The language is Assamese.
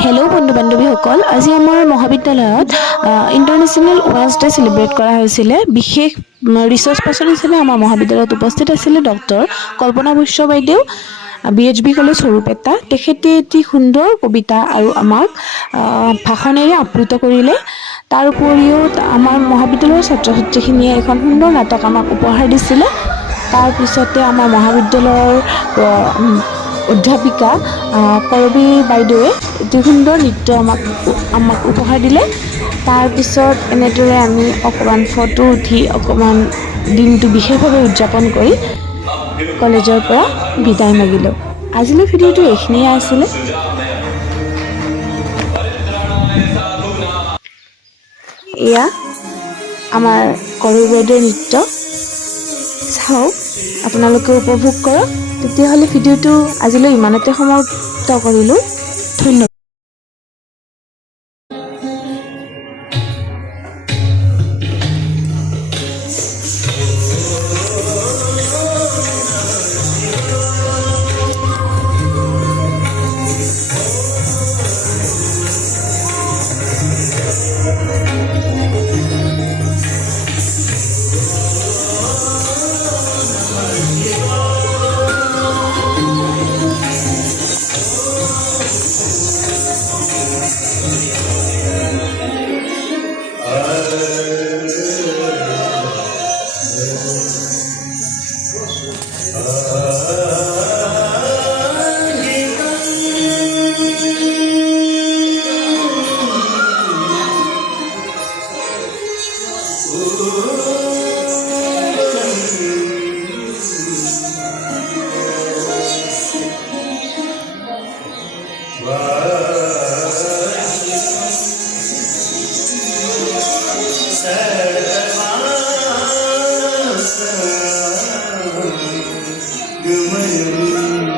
হেল্ল' বন্ধু বান্ধৱীসকল, আজি আমাৰ মহাবিদ্যালয়ত ইণ্টাৰনেশ্যনেল ৱমেন্স ডে চেলিব্ৰেট কৰা হৈছিলে। বিশেষ ৰিচাৰ্চ পাৰ্চন হিচাপে আমাৰ মহাবিদ্যালয়ত উপস্থিত আছিলে ডক্টৰ কল্পনা বৈশ্য বাইদেউ, BHB কলেজ সৰুপেটা। তেখেতে এটি সুন্দৰ কবিতা আৰু আমাক ভাষণেৰে আপ্লুত কৰিলে। তাৰ উপৰিও আমাৰ মহাবিদ্যালয়ৰ ছাত্ৰ ছাত্ৰীখিনিয়ে এখন সুন্দৰ নাটক আমাক উপহাৰ দিছিলে। তাৰপিছতে আমাৰ মহাবিদ্যালয়ৰ অধ্যাপিকা কৰবী বাইদেৱে এটি সুন্দৰ নৃত্য আমাক উপহাৰ দিলে। তাৰপিছত এনেদৰে আমি অকণমান ফটো উঠি অকণমান দিনটো বিশেষভাৱে উদযাপন কৰি কলেজৰ পৰা বিদায় মাগিলোঁ। আজিলৈ ভিডিঅ'টো এইখিনিয়ে আছিলে। এয়া আমাৰ কৰবী বাইদেউৰ নৃত্য চাওক, আপোনালোকে উপভোগ কৰক। তেতিয়াহ'লে ভিডিঅ'টো আজিলৈ ইমানতে সমাপ্ত কৰিলোঁ। ধন্যবাদ। Gımayım